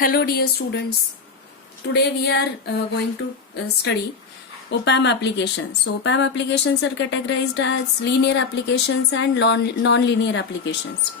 Hello dear students, today we are going to study op-amp applications. So op-amp applications are categorized as linear applications and non-linear applications.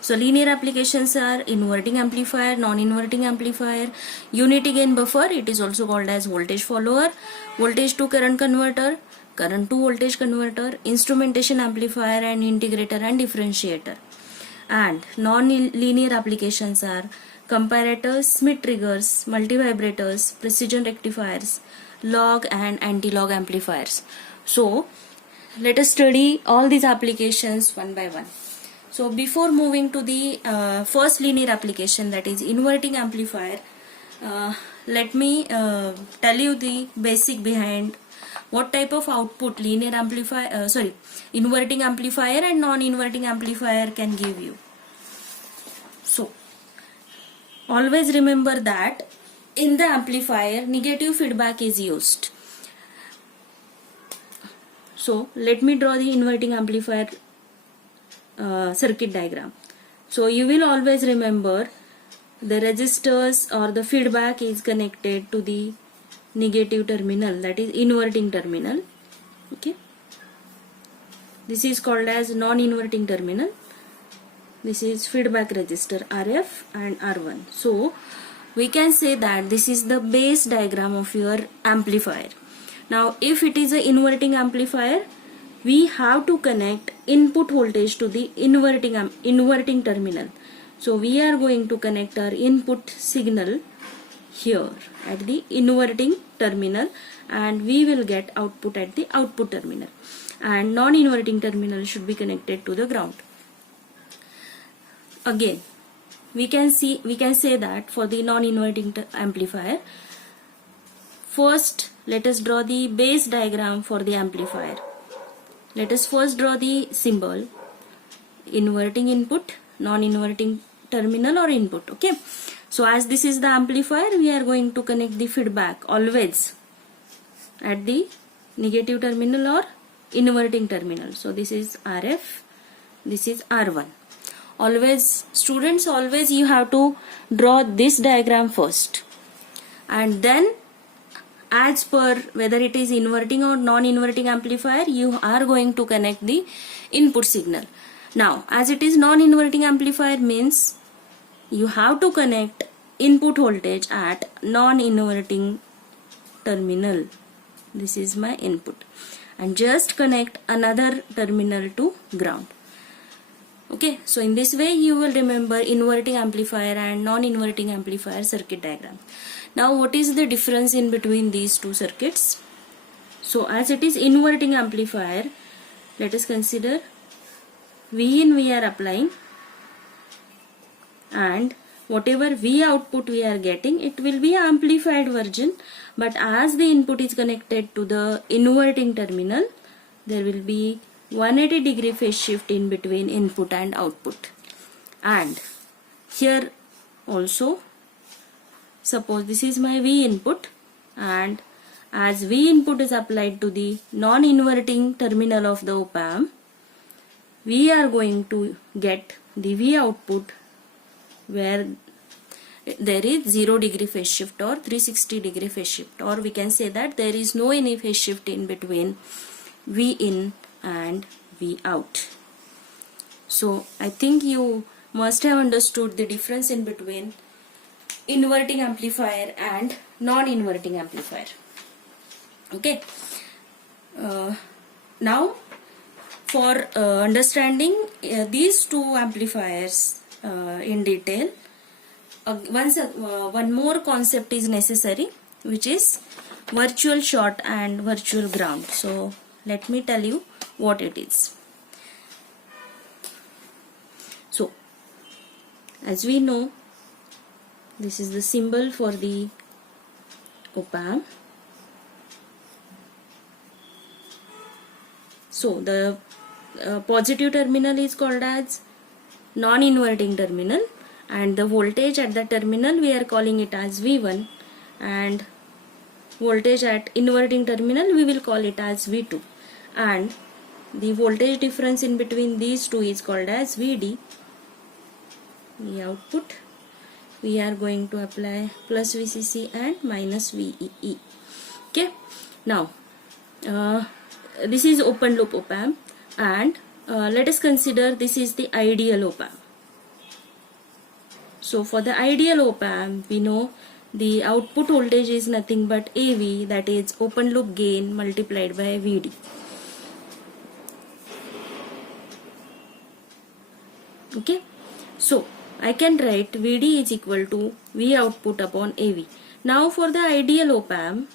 So linear applications are inverting amplifier, non-inverting amplifier, unity gain buffer, it is also called as voltage follower, voltage to current converter, current to voltage converter, instrumentation amplifier and integrator and differentiator. And non-linear applications are comparators, Smith triggers, multivibrators, precision rectifiers, log and anti-log amplifiers. So let us study all these applications one by one. So before moving to the first linear application, that is inverting amplifier, let me tell you the basic behind what type of output linear amplifier, inverting amplifier and non-inverting amplifier can give you. So always remember that in the amplifier negative feedback is used. So let me draw the inverting amplifier circuit diagram. So you will always remember the resistors or the feedback is connected to the negative terminal, that is inverting terminal. Okay, this is called as non-inverting terminal. This is feedback resistor RF and R1. So we can say that this is the base diagram of your amplifier. Now if it is an inverting amplifier, we have to connect input voltage to the inverting terminal. So we are going to connect our input signal here at the inverting terminal and we will get output at the output terminal, and non-inverting terminal should be connected to the ground. Again, we can say that for the non-inverting amplifier, first let us draw the base diagram for the amplifier. Let us first draw the symbol inverting input, non-inverting terminal or input. Okay, so as this is the amplifier, we are going to connect the feedback always at the negative terminal or inverting terminal. So this is RF, this is R1. Always students, always you have to draw this diagram first, and then as per whether it is inverting or non-inverting amplifier, you are going to connect the input signal. Now as it is non-inverting amplifier means you have to connect input voltage at non-inverting terminal. This is my input, and just connect another terminal to ground. Okay, so in this way you will remember inverting amplifier and non-inverting amplifier circuit diagram. Now what is the difference in between these two circuits? So as it is inverting amplifier, let us consider V in we are applying, and whatever V output we are getting, it will be amplified version, but as the input is connected to the inverting terminal, there will be 180 degree phase shift in between input and output. And here also, suppose this is my V input, and as V input is applied to the non-inverting terminal of the op-amp, we are going to get the V output where there is 0 degree phase shift or 360 degree phase shift, or we can say that there is no any phase shift in between V in and V out. So I think you must have understood the difference in between inverting amplifier and non-inverting amplifier. Okay, now for understanding these two amplifiers in detail, one more concept is necessary, which is virtual short and virtual ground. So let me tell you what it is. So as we know, this is the symbol for the op-amp. So the positive terminal is called as non-inverting terminal, and the voltage at the terminal we are calling it as V1, and voltage at inverting terminal we will call it as V2, and the voltage difference in between these two is called as VD, the output, we are going to apply plus VCC and minus VEE. Okay, now this is open loop op amp, and let us consider this is the ideal op amp. So for the ideal op amp, we know the output voltage is nothing but AV, that is open loop gain multiplied by VD. Okay, so I can write VD is equal to V output upon AV. Now for the ideal op amp,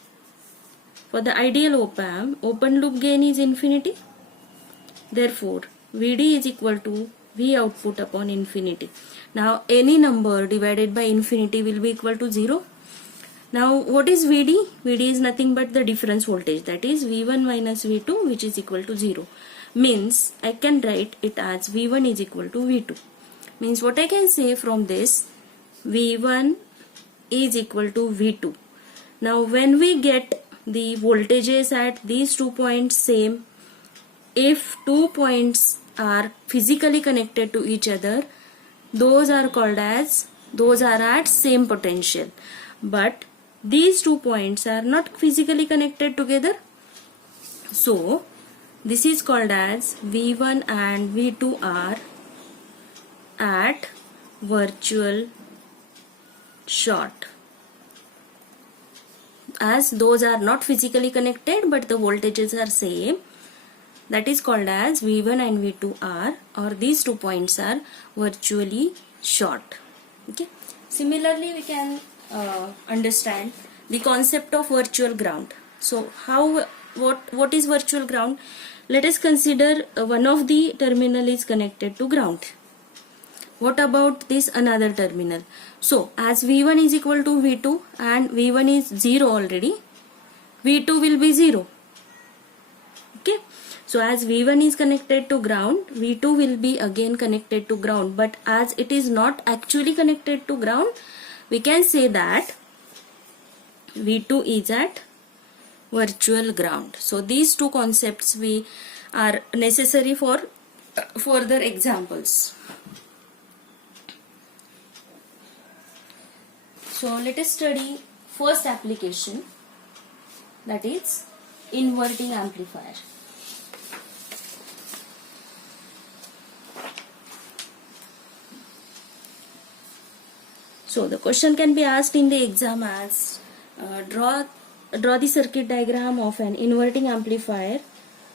open loop gain is infinity. Therefore, VD is equal to V output upon infinity. Now any number divided by infinity will be equal to 0. Now what is VD? VD is nothing but the difference voltage, that is V1 minus V2, which is equal to 0. Means I can write it as V1 is equal to V2. Means what I can say from this, V1 is equal to V2. Now when we get the voltages at these 2 points same, if 2 points are physically connected to each other, those are at same potential. But these 2 points are not physically connected together. So this is called as V1 and V2 are at virtual short. As those are not physically connected but the voltages are same, that is called as V1 and V2 are, or these 2 points are virtually short. Okay. Similarly, we can understand the concept of virtual ground. So what is virtual ground? Let us consider one of the terminal is connected to ground. What about this another terminal? So as V1 is equal to V2 and V1 is 0 already, V2 will be 0. Okay. So as V1 is connected to ground, V2 will be again connected to ground. But as it is not actually connected to ground, we can say that V2 is at virtual ground. So these two concepts we are necessary for further examples. So let us study first application, that is inverting amplifier. So the question can be asked in the exam as draw the circuit diagram of an inverting amplifier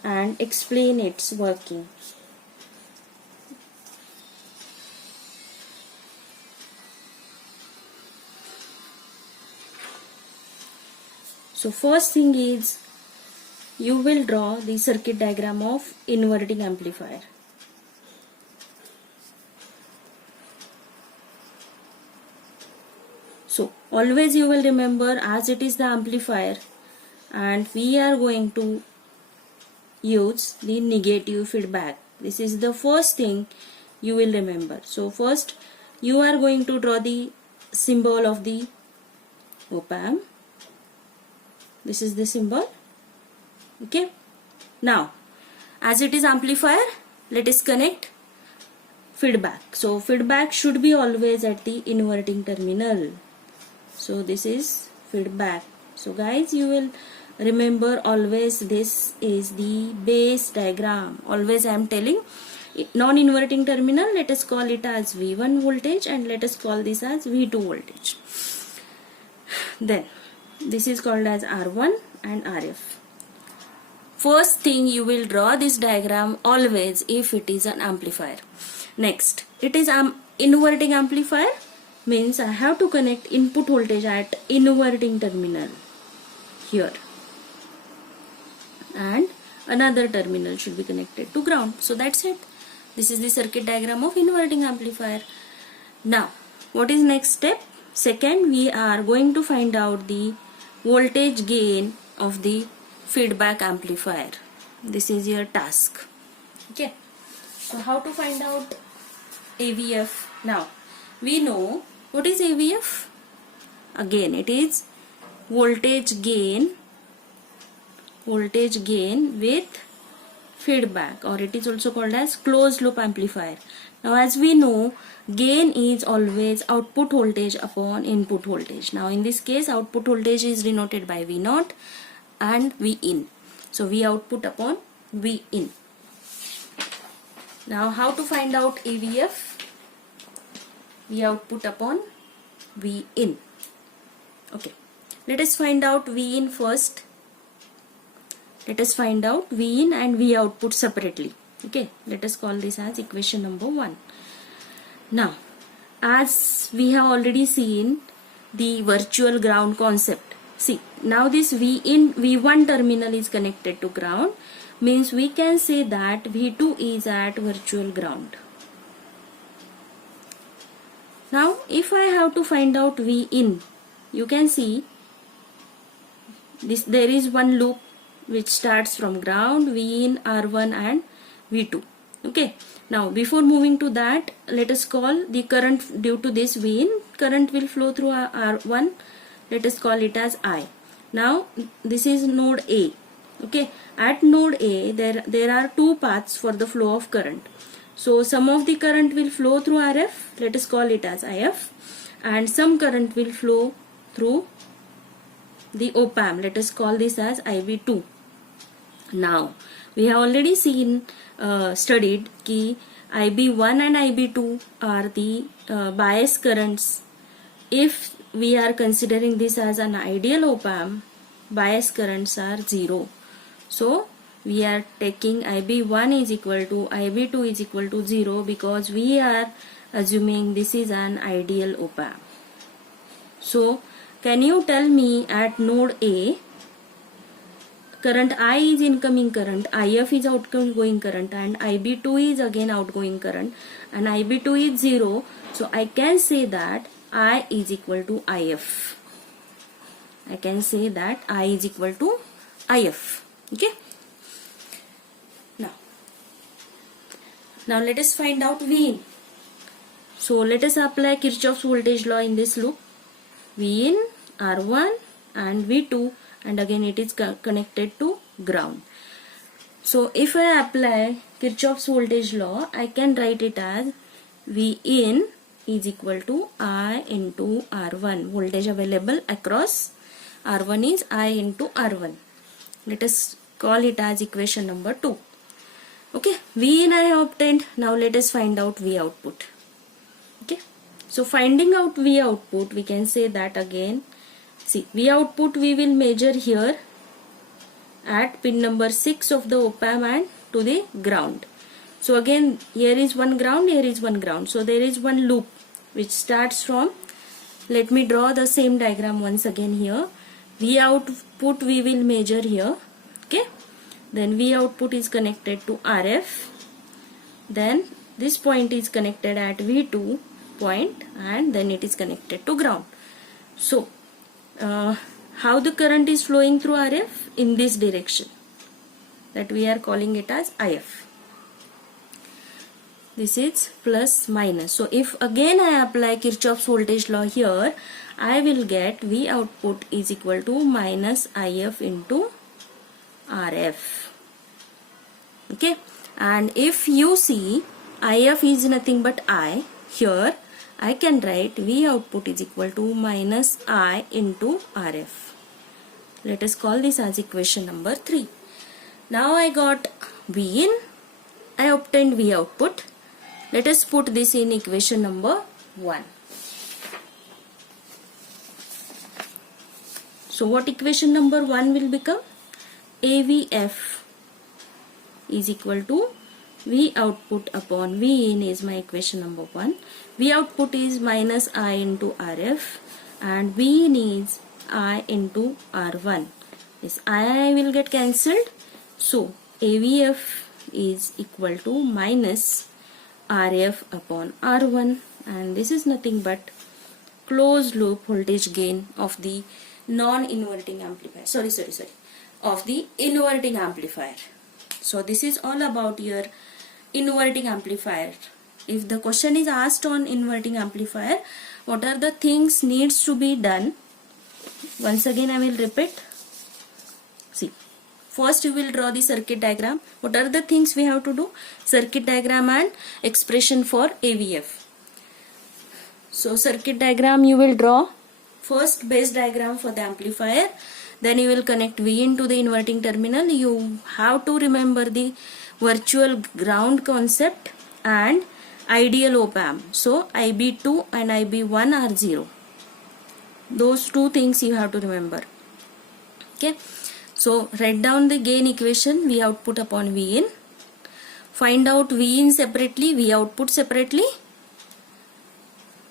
and explain its working. So first thing is you will draw the circuit diagram of inverting amplifier. So always you will remember, as it is the amplifier and we are going to use the negative feedback. This is the first thing you will remember. So first you are going to draw the symbol of the op amp. This is the symbol. Okay. Now as it is amplifier, let us connect feedback. So feedback should be always at the inverting terminal. So this is feedback. So guys, you will remember always this is the base diagram. Always I am telling non-inverting terminal, let us call it as V1 voltage and let us call this as V2 voltage. Then this is called as R1 and RF. First thing you will draw this diagram always if it is an amplifier. Next, it is inverting amplifier, means I have to connect input voltage at inverting terminal here and another terminal should be connected to ground. So that's it. This is the circuit diagram of inverting amplifier. Now what is next step? Second, we are going to find out the voltage gain of the feedback amplifier. This is your task. Okay. So how to find out AVF? Now we know what is AVF. Again, it is voltage gain with feedback, or it is also called as closed loop amplifier. Now as we know, gain is always output voltage upon input voltage. Now in this case, output voltage is denoted by V0 and V in. So V output upon V in. Now how to find out AVF? V output upon V in. Okay, let us find out V in first. Let us find out V in and V output separately. Okay, let us call this as equation number 1. Now, as we have already seen the virtual ground concept. See, now this V in V1 terminal is connected to ground, means we can say that V2 is at virtual ground. Now, if I have to find out V in, you can see this, there is one loop which starts from ground, V in, R1 and V2. Okay. Now before moving to that, let us call the current due to this V in. Current will flow through R1. Let us call it as I. Now this is node A. Okay. At node A, there are two paths for the flow of current. So some of the current will flow through RF. Let us call it as IF. And some current will flow through the op-amp. Let us call this as IB2. Now we have already studied कि IB1 and IB2 are the bias currents. If we are considering this as an ideal op-amp, bias currents are 0. So we are taking IB1 is equal to IB2 is equal to 0 because we are assuming this is an ideal op-amp. So can you tell me at node A, current I is incoming current, IF is outgoing current and IB2 is again outgoing current and IB2 is 0. So I can say that I is equal to IF. I can say that I is equal to IF. Okay. Now let us find out V in. So let us apply Kirchhoff's voltage law in this loop. V in, R1 and V2. And again it is connected to ground. So if I apply Kirchhoff's voltage law, I can write it as V in is equal to I into R1. Voltage available across R1 is I into R1. Let us call it as equation number 2. Okay, V in I have obtained. Now let us find out V output. Okay, so finding out V output, we can say that again. See, V output we will measure here at pin number 6 of the op-amp and to the ground. So again here is one ground, here is one ground. So there is one loop which starts from, let me draw the same diagram once again here. V output we will measure here. Okay. Then V output is connected to RF. Then this point is connected at V2 point and then it is connected to ground. So how the current is flowing through RF? In this direction, that we are calling it as IF. This is plus minus. So if again I apply Kirchhoff's voltage law here, I will get V output is equal to minus IF into RF. Okay, and if you see IF is nothing but I, here I can write V output is equal to minus I into RF. Let us call this as equation number 3. Now I got V in, I obtained V output. Let us put this in equation number 1. So what equation number 1 will become? AVF is equal to V output upon V in is my equation number 1. V output is minus I into RF and V in is I into R1. This I will get cancelled. So AVF is equal to minus RF upon R1 and this is nothing but closed loop voltage gain of the non-inverting amplifier. Of the inverting amplifier. So this is all about your inverting amplifier. If the question is asked on inverting amplifier, what are the things needs to be done? Once again I will repeat. See, First you will draw the circuit diagram. What are the things we have to do? Circuit diagram and expression for AVF. So circuit diagram you will draw. First base diagram for the amplifier. Then you will connect V into the inverting terminal. You have to remember the virtual ground concept and ideal op amp. So IB2 and IB1 are 0. Those two things you have to remember. Okay. So write down the gain equation, V output upon V in. Find out V in separately, V output separately.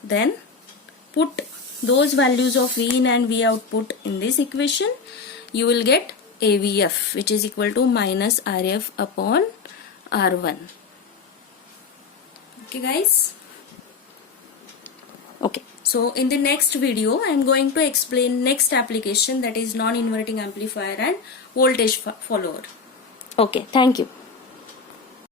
Then put those values of V in and V output in this equation. You will get AVF, which is equal to minus RF upon R1. Okay guys. Okay. So in the next video I am going to explain next application, that is non-inverting amplifier and voltage follower. Okay. Thank you.